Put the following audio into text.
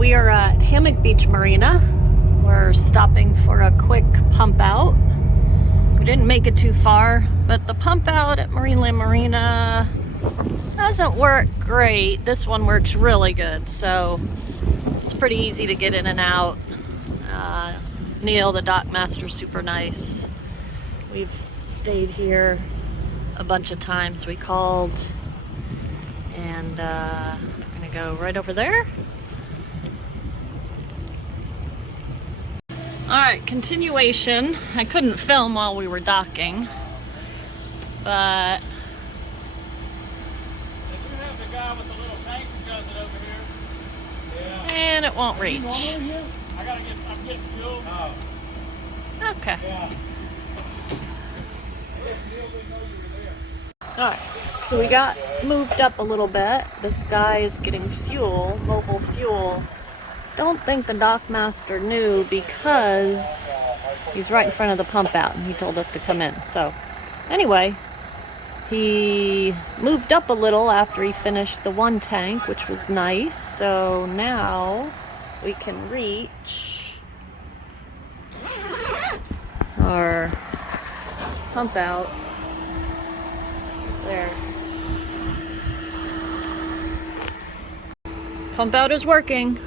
we are at Hammock Beach Marina. We're stopping for a quick pump out. We didn't make it too far, but the pump out at Marineland Marina doesn't work great. This one works really good, so it's pretty easy to get in and out. Neil, the dock master's super nice. We've stayed here a bunch of times. We called, and we're gonna go right over there. Alright, continuation. I couldn't film while we were docking, but The guy with the little tank who does it over here. Yeah. and it won't reach. I'm getting fuel. Oh. Okay. Yeah. Alright, so we got moved up a little bit. This guy is getting fuel, mobile fuel. Don't think the dock master knew because he's right in front of the pump out and he told us to come in. So anyway, he moved up a little after he finished the one tank, which was nice. So now we can reach our pump out there. Pump out is working.